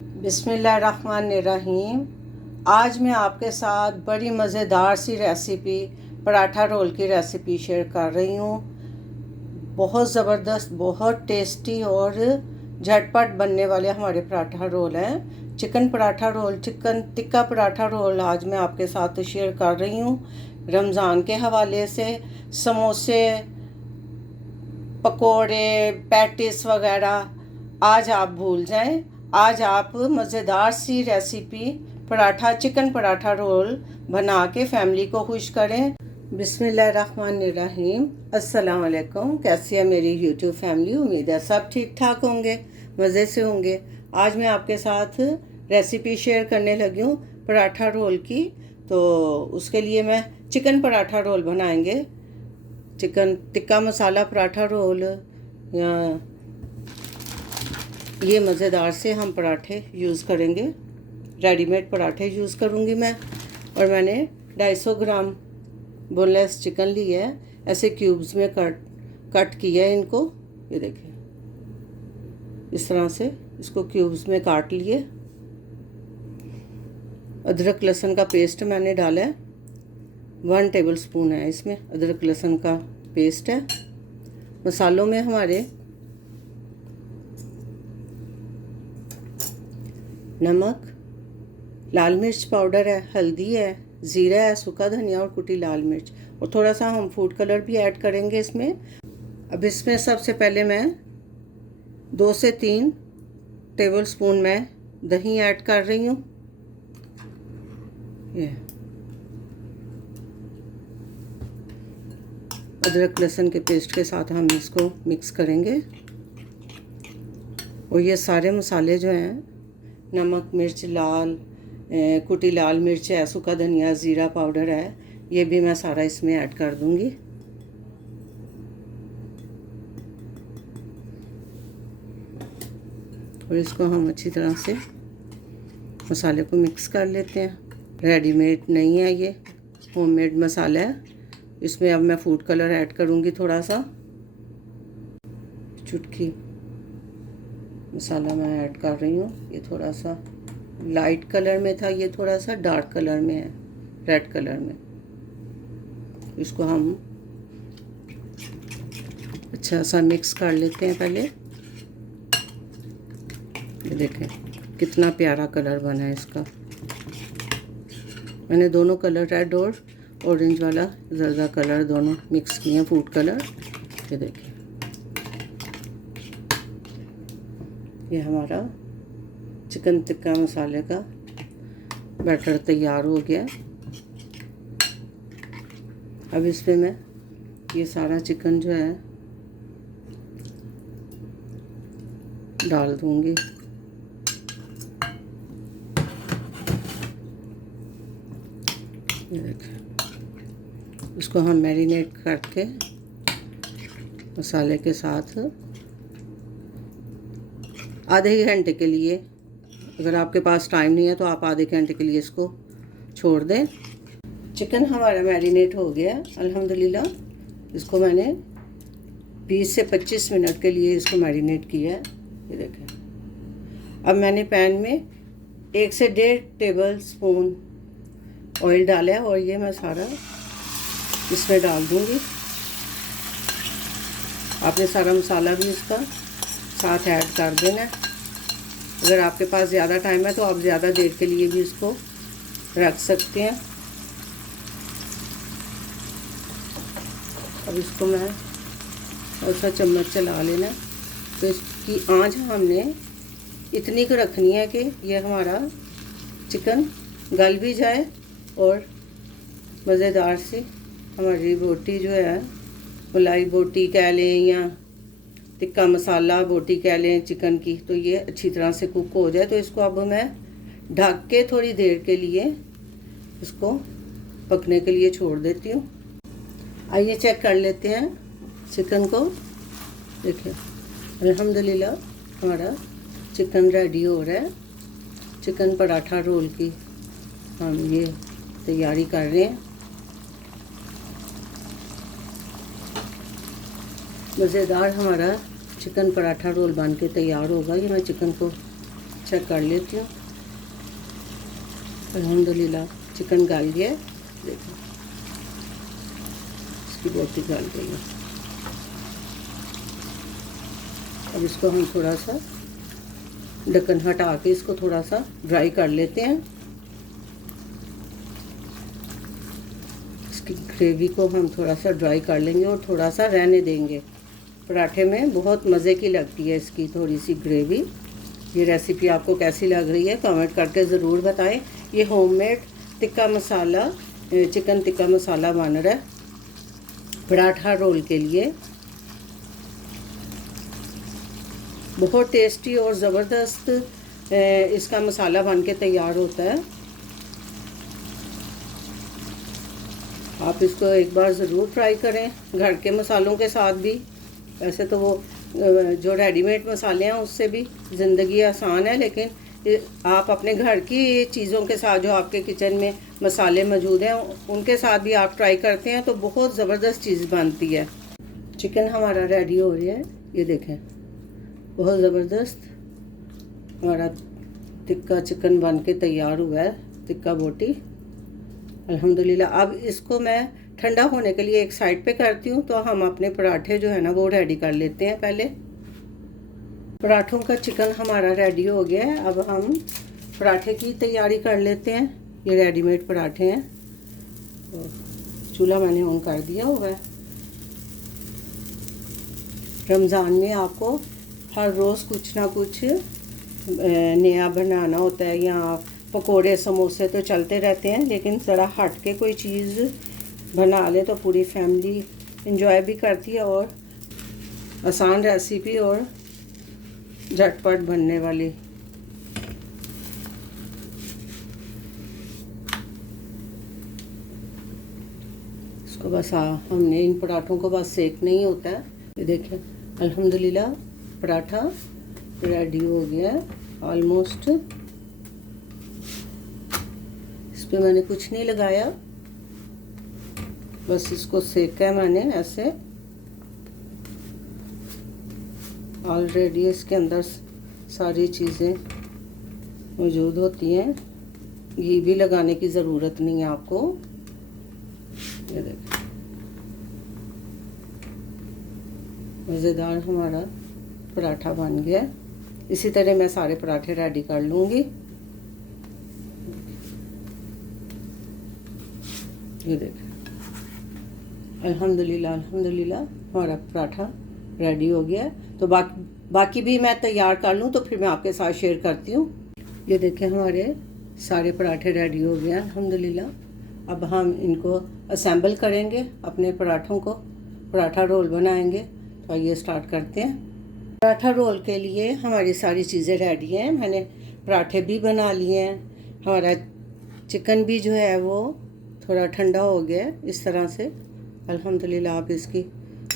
बिस्मिल्लाहिर्रहमानिर्रहीम। आज मैं आपके साथ बड़ी मज़ेदार सी रेसिपी पराठा रोल की रेसिपी शेयर कर रही हूँ। बहुत ज़बरदस्त, बहुत टेस्टी और झटपट बनने वाले हमारे पराठा रोल हैं। Chicken paratha roll, chicken tikka paratha roll आज मैं आपके साथ शेयर कर रही हूँ। रमज़ान के हवाले से समोसे, पकोड़े, पैटिस वगैरह आज आप भूल जाएं। आज आप मज़ेदार सी रेसिपी चिकन पराठा रोल बना के फैमिली को खुश करें। बिस्मिल्लाहिर्रहमानिर्रहीम। अस्सलाम वालेकुम। कैसी है मेरी यूट्यूब फैमिली? उम्मीद है सब ठीक ठाक होंगे, मज़े से होंगे। आज मैं आपके साथ रेसिपी शेयर करने लगी हूँ पराठा रोल की। तो उसके लिए मैं चिकन पराठा रोल बनाएंगे। चिकन टिक्का मसाला पराठा रोल, या ये मज़ेदार से हम पराठे यूज़ करेंगे। रेडीमेड पराठे यूज़ करूँगी मैं। और मैंने 250 ग्राम बोनलेस चिकन ली है। ऐसे क्यूब्स में कट किया है इनको। ये देखिए, इस तरह से इसको क्यूब्स में काट लिए। अदरक लहसुन का पेस्ट मैंने डाला है, 1 टेबलस्पून है इसमें अदरक लहसुन का पेस्ट है। मसालों में हमारे नमक, लाल मिर्च पाउडर है, हल्दी है, ज़ीरा है, सूखा धनिया और कुटी लाल मिर्च, और थोड़ा सा हम फूड कलर भी ऐड करेंगे इसमें। अब इसमें सबसे पहले मैं 2 से 3 टेबलस्पून मैं दही ऐड कर रही हूँ। ये अदरक लहसुन के पेस्ट के साथ हम इसको मिक्स करेंगे। और ये सारे मसाले जो हैं, नमक, मिर्च, कुटी लाल मिर्च है, सूखा धनिया, ज़ीरा पाउडर है, ये भी मैं सारा इसमें ऐड कर दूंगी। और इसको हम अच्छी तरह से मसाले को मिक्स कर लेते हैं। रेडीमेड नहीं है, ये होममेड मसाला है। इसमें अब मैं फूड कलर ऐड करूंगी, थोड़ा सा चुटकी मसाला मैं ऐड कर रही हूँ। ये थोड़ा सा लाइट कलर में था, ये थोड़ा सा डार्क कलर में है, रेड कलर में। इसको हम अच्छा सा मिक्स कर लेते हैं पहले। ये देखें कितना प्यारा कलर बना है इसका। मैंने दोनों कलर, रेड और ऑरेंज वाला ज़र्दा कलर, दोनों मिक्स किए हैं, फूड कलर। ये देखिए, ये हमारा चिकन टिक्का मसाले का बैटर तैयार हो गया। अब इस पे मैं ये सारा चिकन जो है डाल दूंगी। ये देखिए, इसको हम मैरिनेट करके मसाले के साथ आधे घंटे के लिए, अगर आपके पास टाइम नहीं है तो आप आधे घंटे के लिए इसको छोड़ दें। चिकन हमारा मैरिनेट हो गया अल्हम्दुलिल्लाह। इसको मैंने 20 से 25 मिनट के लिए इसको मैरिनेट किया है। ये देखें, अब मैंने पैन में 1 से 1.5 टेबल स्पून ऑयल डाला है, और ये मैं सारा इसमें डाल दूँगी। आपने सारा मसाला भी इसका साथ ऐड कर देना है। अगर आपके पास ज़्यादा टाइम है तो आप ज़्यादा देर के लिए भी इसको रख सकते हैं। अब इसको मैं ऐसा चम्मच चला लेना। तो इसकी आंच हमने इतनी को रखनी है कि ये हमारा चिकन गल भी जाए और मज़ेदार सी हमारी बोटी जो है, मलाई बोटी कह लें या टिक्का मसाला बोटी कह लें चिकन की, तो ये अच्छी तरह से कुक हो जाए। तो इसको अब मैं ढक के थोड़ी देर के लिए इसको पकने के लिए छोड़ देती हूँ। आइए चेक कर लेते हैं चिकन को। देखिए अल्हम्दुलिल्लाह हमारा चिकन रेडी हो रहा है। चिकन पराठा रोल की हम ये तैयारी कर रहे हैं। मज़ेदार हमारा चिकन पराठा रोल बन के तैयार होगा। ये मैं चिकन को चेक कर लेती हूँ। अल्हम्दुलिल्लाह चिकन गल गया। देखो इसकी बोटी गल गई है। अब इसको हम थोड़ा सा ढक्कन हटा के इसको थोड़ा सा ड्राई कर लेते हैं। इसकी ग्रेवी को हम थोड़ा सा ड्राई कर लेंगे और थोड़ा सा रहने देंगे। पराठे में बहुत मज़े की लगती है इसकी थोड़ी सी ग्रेवी। ये रेसिपी आपको कैसी लग रही है कमेंट करके ज़रूर बताएं। ये होममेड टिक्का मसाला, चिकन टिक्का मसाला बन रहा है पराठा रोल के लिए। बहुत टेस्टी और ज़बरदस्त इसका मसाला बन के तैयार होता है। आप इसको एक बार ज़रूर ट्राई करें घर के मसालों के साथ भी। वैसे तो वो जो रेडीमेड मसाले हैं उससे भी ज़िंदगी आसान है, लेकिन आप अपने घर की चीज़ों के साथ जो आपके किचन में मसाले मौजूद हैं उनके साथ भी आप ट्राई करते हैं तो बहुत ज़बरदस्त चीज़ बनती है। चिकन हमारा रेडी हो रहा है। ये देखें बहुत ज़बरदस्त हमारा टिक्का चिकन बन के तैयार हुआ है, टिक्का बोटी अल्हम्दुलिल्लाह। अब इसको मैं ठंडा होने के लिए एक साइड पे करती हूँ, तो हम अपने पराठे जो है ना वो रेडी कर लेते हैं। पहले पराठों का चिकन हमारा रेडी हो गया है। अब हम पराठे की तैयारी कर लेते हैं। ये रेडीमेड पराठे हैं। तो चूल्हा मैंने ऑन कर दिया हुआ है। रमज़ान में आपको हर रोज़ कुछ ना कुछ नया बनाना होता है, या पकोड़े समोसे तो चलते रहते हैं, लेकिन ज़रा हट के कोई चीज़ बना ले तो पूरी फैमिली इंजॉय भी करती है और आसान रेसिपी और झटपट बनने वाली। इसको बस हमने इन पराठों को बस सेकना ही होता है। ये देखिए अल्हम्दुलिल्लाह पराठा रेडी हो गया है ऑलमोस्ट। इस पे मैंने कुछ नहीं लगाया, बस इसको सेका है मैंने ऐसे। ऑलरेडी इसके अंदर सारी चीज़ें मौजूद होती हैं, घी भी लगाने की ज़रूरत नहीं है आपको। ये देखिए मज़ेदार हमारा पराठा बन गया। इसी तरह मैं सारे पराठे रेडी कर लूँगी। ये देखिए अल्हम्दुलिल्लाह अल्हम्दुलिल्लाह हमारा पराठा रेडी हो गया। तो बाकी भी मैं तैयार कर लूँ तो फिर मैं आपके साथ शेयर करती हूँ। ये देखें हमारे सारे पराठे रेडी हो गए अल्हम्दुलिल्लाह। अब हम इनको असेंबल करेंगे, अपने पराठों को पराठा रोल बनाएंगे। तो आइए स्टार्ट करते हैं। पराठा रोल के लिए हमारी सारी चीज़ें रेडी हैं। मैंने पराठे भी बना लिए हैं। हमारा चिकन भी जो है वो थोड़ा ठंडा हो गया है इस तरह से अल्हम्दुलिल्लाह। आप इसकी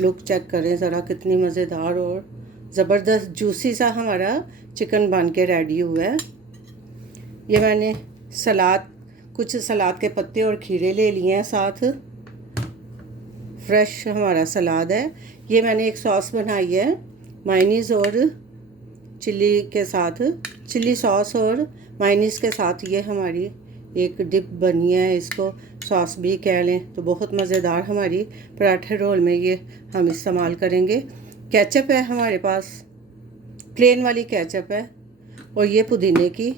लुक चेक करें ज़रा, कितनी मज़ेदार और ज़बरदस्त जूसी सा हमारा चिकन बन के रेडी हुआ है। ये मैंने कुछ सलाद के पत्ते और खीरे ले लिए हैं साथ। फ्रेश हमारा सलाद है। ये मैंने एक सॉस बनाई है मायोनीज़ और चिल्ली के साथ, चिल्ली सॉस और मायोनीज़ के साथ ये हमारी एक डिप बनी है। इसको सॉस भी कह लें। तो बहुत मज़ेदार हमारी पराठे रोल में ये हम इस्तेमाल करेंगे। केचप है हमारे पास, प्लेन वाली केचप है। और ये पुदीने की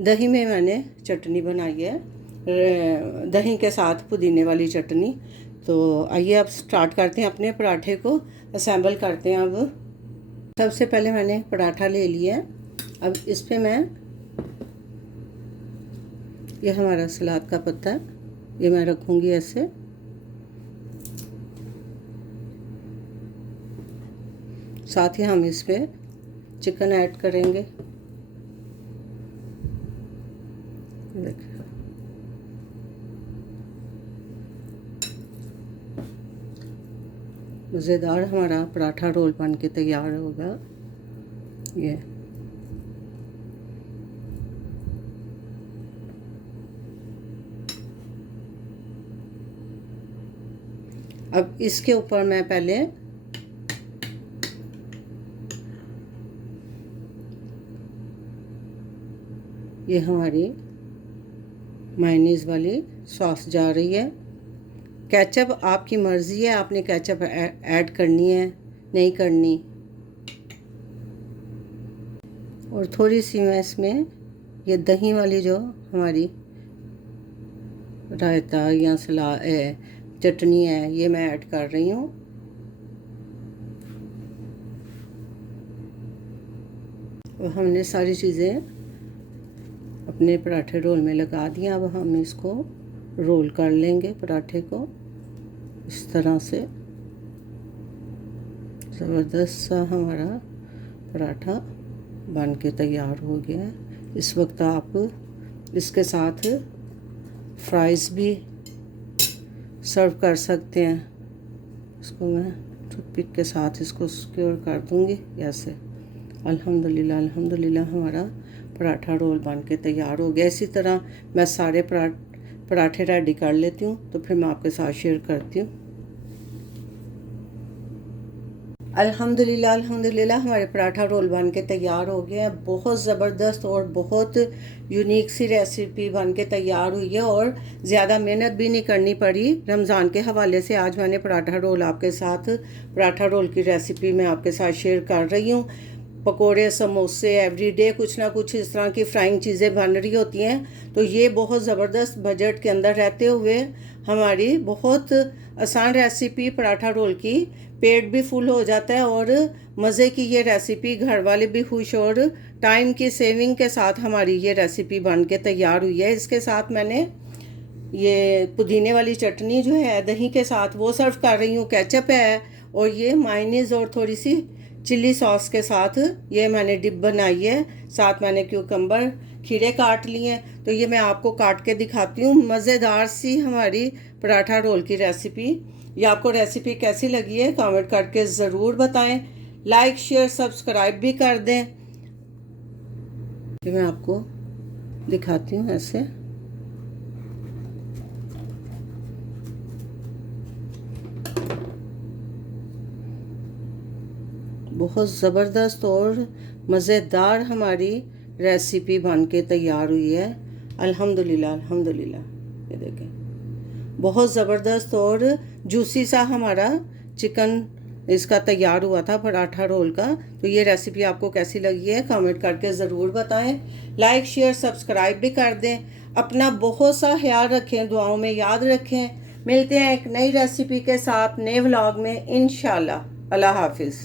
दही में मैंने चटनी बनाई है, दही के साथ पुदीने वाली चटनी। तो आइए अब स्टार्ट करते हैं, अपने पराठे को असेंबल करते हैं। अब सबसे पहले मैंने पराठा ले लिया है। अब इस पे मैं ये हमारा सलाद का पत्ता ये मैं रखूँगी ऐसे। साथ ही हम इस पे चिकन ऐड करेंगे। देखिए मज़ेदार हमारा पराठा रोल बन के तैयार होगा। ये अब इसके ऊपर मैं पहले ये हमारी मायोनीज़ वाली सॉस जा रही है। केचप आपकी मर्ज़ी है, आपने केचप ऐड करनी है नहीं करनी। और थोड़ी सी मैं इसमें ये दही वाली जो हमारी रायता या चटनी है ये मैं ऐड कर रही हूँ। और हमने सारी चीज़ें अपने पराठे रोल में लगा दिया। अब हम इसको रोल कर लेंगे पराठे को इस तरह से। ज़बरदस्त सा हमारा पराठा बन के तैयार हो गया है। इस वक्त आप इसके साथ फ्राइज़ भी सर्व कर सकते हैं। इसको मैं टूथपिक के साथ इसको सिक्योर कर दूंगी ऐसे। अल्हम्दुलिल्लाह अल्हम्दुलिल्लाह हमारा पराठा रोल बन के तैयार हो गया। इसी तरह मैं सारे पराठे रेडी कर लेती हूँ, तो फिर मैं आपके साथ शेयर करती हूँ। अल्हम्दुलिल्लाह अल्हम्दुलिल्लाह हमारे पराठा रोल बन के तैयार हो गया है। बहुत ज़बरदस्त और बहुत यूनिक सी रेसिपी बन के तैयार हुई है और ज़्यादा मेहनत भी नहीं करनी पड़ी। रमज़ान के हवाले से आज मैंने पराठा रोल आपके साथ पराठा रोल की रेसिपी मैं आपके साथ शेयर कर रही हूँ। पकोड़े समोसे एवरीडे कुछ ना कुछ इस तरह की फ्राइंग चीज़ें बन रही होती हैं, तो ये बहुत ज़बरदस्त बजट के अंदर रहते हुए हमारी बहुत आसान रेसिपी पराठा रोल की, पेट भी फुल हो जाता है और मज़े की ये रेसिपी, घर वाले भी खुश और टाइम की सेविंग के साथ हमारी ये रेसिपी बन के तैयार हुई है। इसके साथ मैंने ये पुदीने वाली चटनी जो है दही के साथ वो सर्व कर रही हूँ, केचप है और ये मायोनीज़ और थोड़ी सी चिल्ली सॉस के साथ ये मैंने डिप बनाई है। साथ मैंने क्यूकम्बर खीरे काट लिए हैं, तो ये मैं आपको काट के दिखाती हूँ। मज़ेदार सी हमारी पराठा रोल की रेसिपी। ये आपको रेसिपी कैसी लगी है कमेंट करके ज़रूर बताएं। लाइक शेयर सब्सक्राइब भी कर दें। ये मैं आपको दिखाती हूँ ऐसे। बहुत ज़बरदस्त और मज़ेदार हमारी रेसिपी बन के तैयार हुई है। अल्हम्दुलिल्लाह अल्हम्दुलिल्लाह। ये देखें बहुत ज़बरदस्त और जूसी सा हमारा चिकन इसका तैयार हुआ था पराठा रोल का। तो ये रेसिपी आपको कैसी लगी है कमेंट करके ज़रूर बताएं। लाइक शेयर सब्सक्राइब भी कर दें। अपना बहुत सा ख्याल रखें, दुआओं में याद रखें। मिलते हैं एक नई रेसिपी के साथ नए व्लॉग में इंशाल्लाह। अल्लाह हाफिज़।